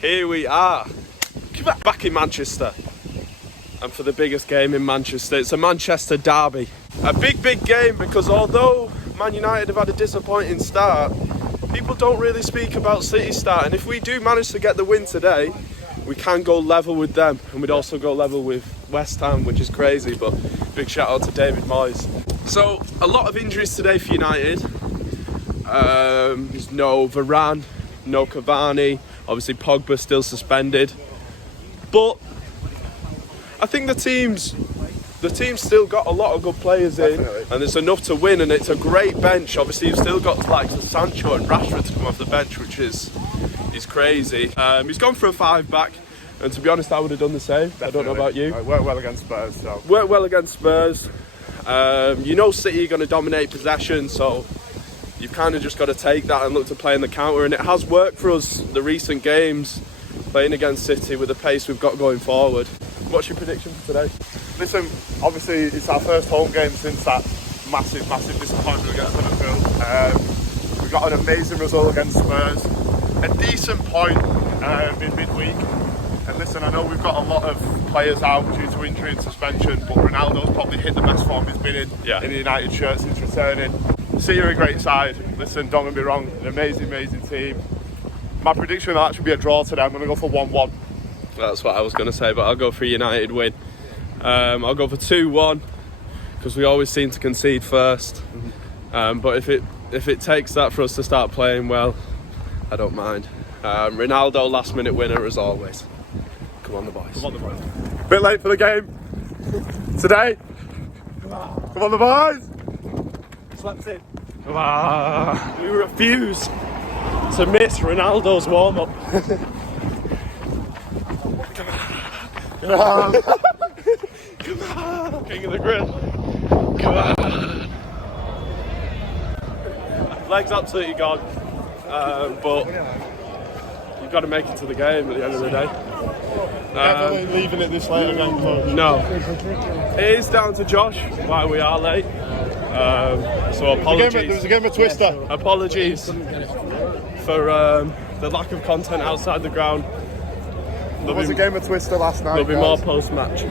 Here we are, back in Manchester, and for the biggest game in Manchester. It's a Manchester derby. A big game, because although Man United have had a disappointing start, people don't really speak about City's start, and if we do manage to get the win today, we can go level with them, and we'd also go level with West Ham, which is crazy, but big shout out to David Moyes. So, a lot of injuries today for United. There's no Varane, no Cavani, obviously Pogba still suspended, but I think the team's still got a lot of good players in, and it's enough to win, and it's a great bench. Obviously you've still got like Sancho and Rashford to come off the bench, which is crazy. He's gone for a 5-back, and to be honest I would have done the same. Definitely. I don't know about you. Worked well against Spurs. So. Worked well against Spurs. You know City are going to dominate possession, so you've kind of just got to take that and look to play in the counter, and it has worked for us the recent games, playing against City with the pace we've got going forward. What's your prediction for today? Listen, obviously it's our first home game since that massive disappointment against Liverpool. We got an amazing result against Spurs, a decent point in midweek. And listen, I know we've got a lot of players out due to injury and suspension, but Ronaldo's probably hit the best form he's been in the United shirt since returning. City are a great side. Listen, don't get me wrong, an amazing team. My prediction will actually be a draw today. I'm going to go for 1-1. That's what I was going to say, but I'll go for a United win. I'll go for 2-1, because we always seem to concede first. But if it takes that for us to start playing well, I don't mind. Ronaldo, last minute winner as always. Come on the boys. Bit late for the game today. Come on the boys. Slept in. We refuse to miss Ronaldo's warm-up. Come on. Come on. King of the grill. Come on. Legs absolutely gone. But you've got to make it to the game at the end of the day. Definitely leaving it this late again, coach. No. It is down to Josh why we are late. So apologies. There was a game of Twister. Apologies for the lack of content outside the ground. There was a game of Twister last night. There'll be more post-match.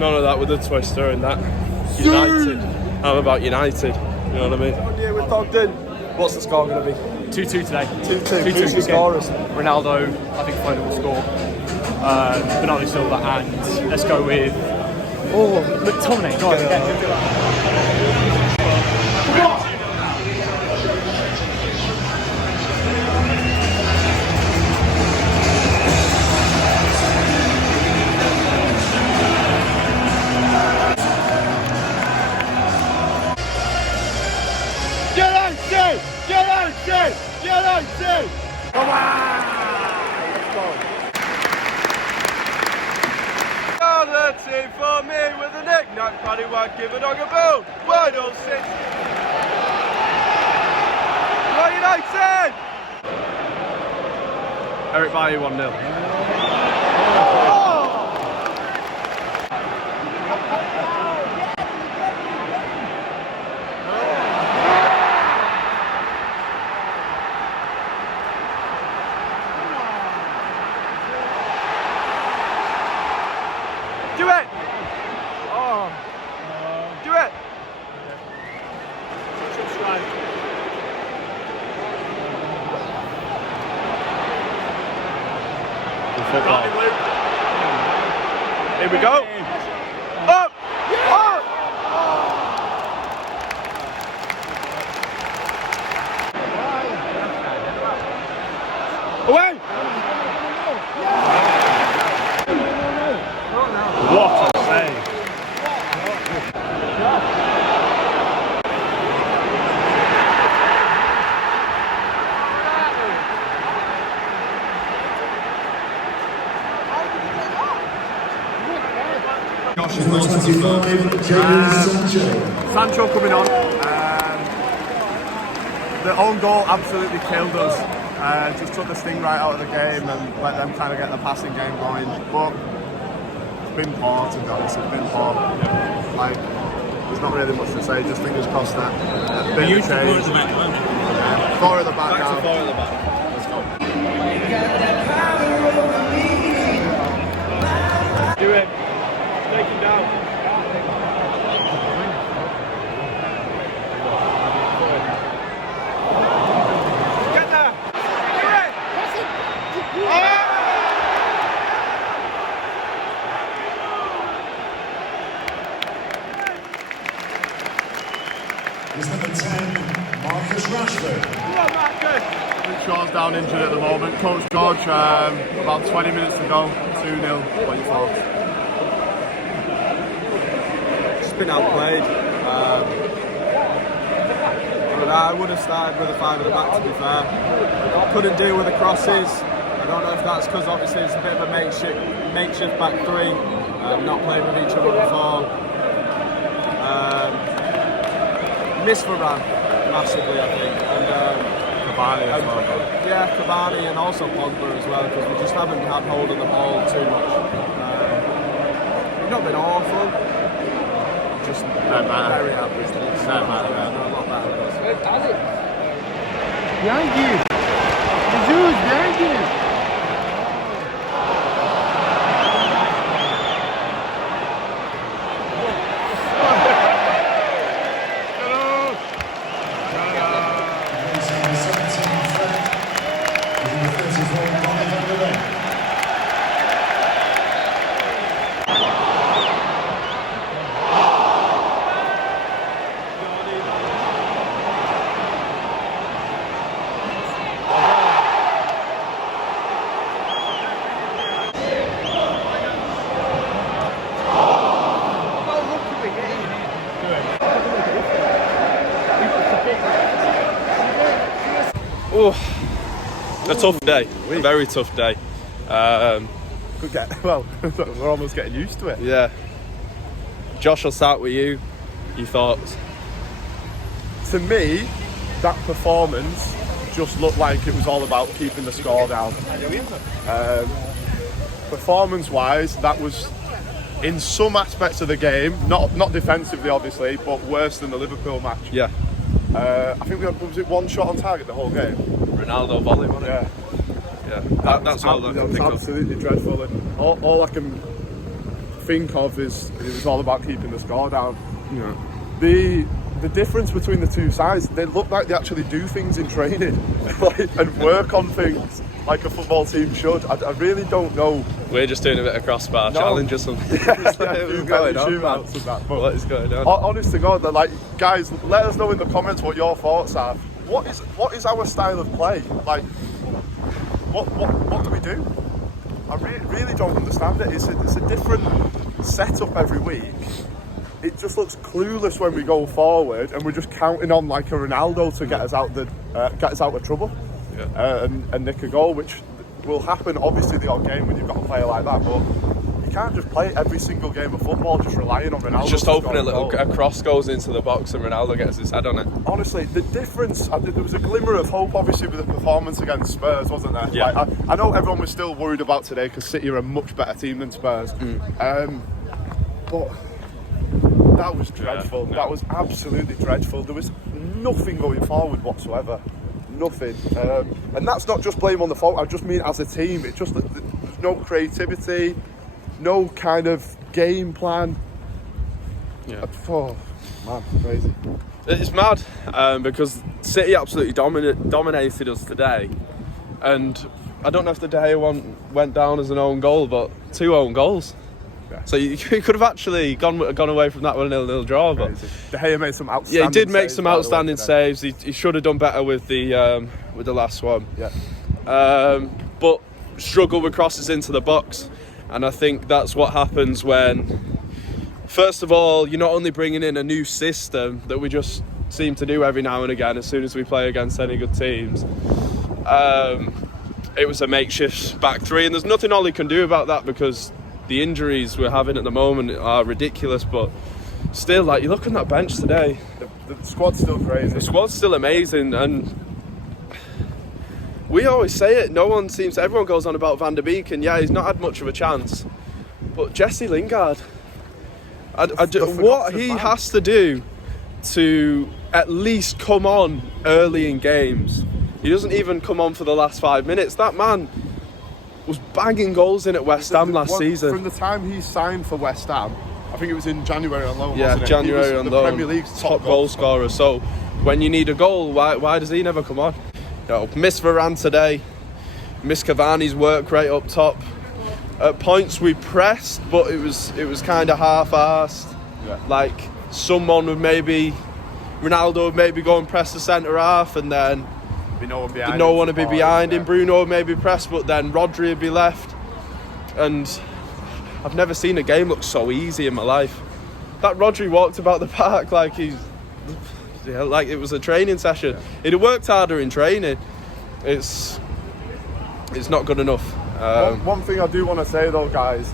None of that with the Twister and that. United. I'm about United. You know what I mean? Yeah, we're dogged in. What's the score going to be? 2-2 today. 2-2. Who's the scorers? Ronaldo, I think Foden will score. Bernardo Silva, and let's go with McTominay. Go on. United! Come on! Let's go. Let's see for me with a knick-knack, paddywhack, give a dog a bone. 106. Go United! Eric Bailly 1-0. Do it! Oh. Do it! Here we go. Up! Up! Away! What a save! Sancho coming on. The own goal absolutely killed us. Just took the sting right out of the game and let them kind of get the passing game going. But it's been poor, to be honest. It's been poor. Like, there's not really much to say. Just fingers crossed that a bit of change. 4 at the back now. 4 at the back now. Back to 4 at the back. Let's go. Take him down. Get there. Do it. Is number 10, Marcus Rashford. Come on, Marcus. Shaw's down injured at the moment. Coach George, about 20 minutes to go, 2-0. What are your thoughts? It's been outplayed. But I would have started with a 5 at the back, to be fair. Couldn't deal with the crosses. I don't know if that's because obviously it's a bit of a makeshift back three, not playing with each other before. Missed Varane massively, I think. And Cavani as well. yeah, Cavani and also Pogba as well, because we just haven't had hold of the ball too much. We've not been awful, just very average. Not bad. A lot better than us. Behind you! Jesus, behind you! Oh, a tough day. A very tough day. Well, we're almost getting used to it. Yeah. Josh, I'll start with you. Your thoughts? To me, that performance just looked like it was all about keeping the score down. Performance-wise, that was, in some aspects of the game, not defensively obviously, but worse than the Liverpool match. Yeah. I think was it one shot on target the whole game? Ronaldo volley, wasn't it? Yeah. Yeah. That's all I That can was think of. absolutely dreadful. And all I can think of is it was all about keeping the score down. Yeah. The difference between the two sides, they look like they actually do things in training and work on things like a football team should. I really don't know. We're just doing a bit of crossbar challenge or something. What's going on, man? What is going on? Honest to God, they're like, guys, let us know in the comments what your thoughts are. What is our style of play? Like, what do we do? I really don't understand it. It's a different setup every week. It just looks clueless when we go forward, and we're just counting on like a Ronaldo to get us out of trouble, and nick a goal, which will happen obviously the odd game when you've got a player like that. But you can't just play every single game of football just relying on Ronaldo. Just hoping a cross goes into the box and Ronaldo gets his head on it. Honestly, the difference, there was a glimmer of hope obviously with the performance against Spurs, wasn't there? Yeah. Like, I know everyone was still worried about today because City are a much better team than Spurs. But that was dreadful. Yeah, no. That was absolutely dreadful. There was nothing going forward whatsoever. Nothing. And that's not just blame on the fault, I just mean as a team. It just, there's no creativity, no kind of game plan. Yeah. Oh, man, crazy. It's mad because City absolutely dominated us today, and I don't know if the De Gea one went down as an own goal, but 2 own goals. Yeah. So you could have actually gone away from that with a 0-0 draw. But De Gea made some outstanding. yeah, he did make saves, some by the way, outstanding today. saves. He should have done better with the last one. Yeah. But struggled with crosses into the box, and I think that's what happens when, first of all, you're not only bringing in a new system that we just seem to do every now and again as soon as we play against any good teams. It was a makeshift back three, and there's nothing Ollie can do about that because the injuries we're having at the moment are ridiculous. But still, like, you look on that bench today, The squad's still crazy. the squad's still amazing, and we always say it, everyone goes on about Van der Beek, and yeah, he's not had much of a chance, but Jesse Lingard, what he has to do to at least come on early in games. He doesn't even come on for the last 5 minutes. That man, was banging goals in at West Ham last season. From the time he signed for West Ham, I think it was in January on loan, Yeah, wasn't it? January He was on the loan. Premier League's top goal scorer. So when you need a goal, why does he never come on? You know, miss Varane today, miss Cavani's work rate up top. At points we pressed, but it was kind of half-arsed. Yeah. Like someone would maybe, Ronaldo would maybe go and press the centre half, and then Be no one behind no him one would be supporting, behind him. yeah. Bruno would maybe press, but then Rodri would be left. And I've never seen a game look so easy in my life. That Rodri walked about the park like like it was a training session. He'd have worked harder in training. It's not good enough. One thing I do want to say though, guys,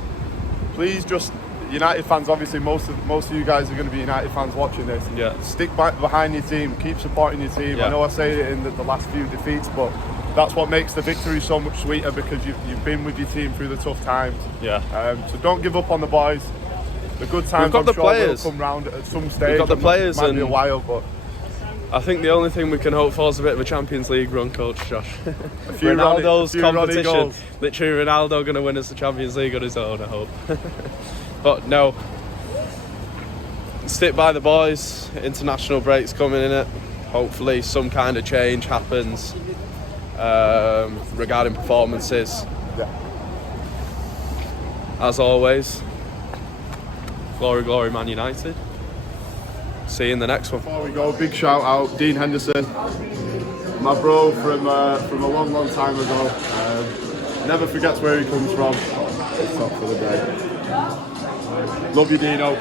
please just, United fans, obviously most of you guys are going to be United fans watching this. Yeah. Stick behind your team, keep supporting your team. Yeah. I know I say it in the last few defeats, but that's what makes the victory so much sweeter, because you've been with your team through the tough times. Yeah. So don't give up on the boys. The good times, We've got I'm the sure, players. will come round at some stage. We've got the players, Might be a and while, but I think the only thing we can hope for is a bit of a Champions League run, Coach Josh. few Ronaldo's Ronnie competition. goals. Literally Ronaldo going to win us the Champions League on his own, I hope. But no. Stick by the boys. International breaks coming in it. Hopefully some kind of change happens regarding performances. yeah. As always, glory, glory, Man United. See you in the next one. Before we go, big shout out Dean Henderson, my bro from a long time ago. Never forgets where he comes from. It's top for the day. Love you, Dino.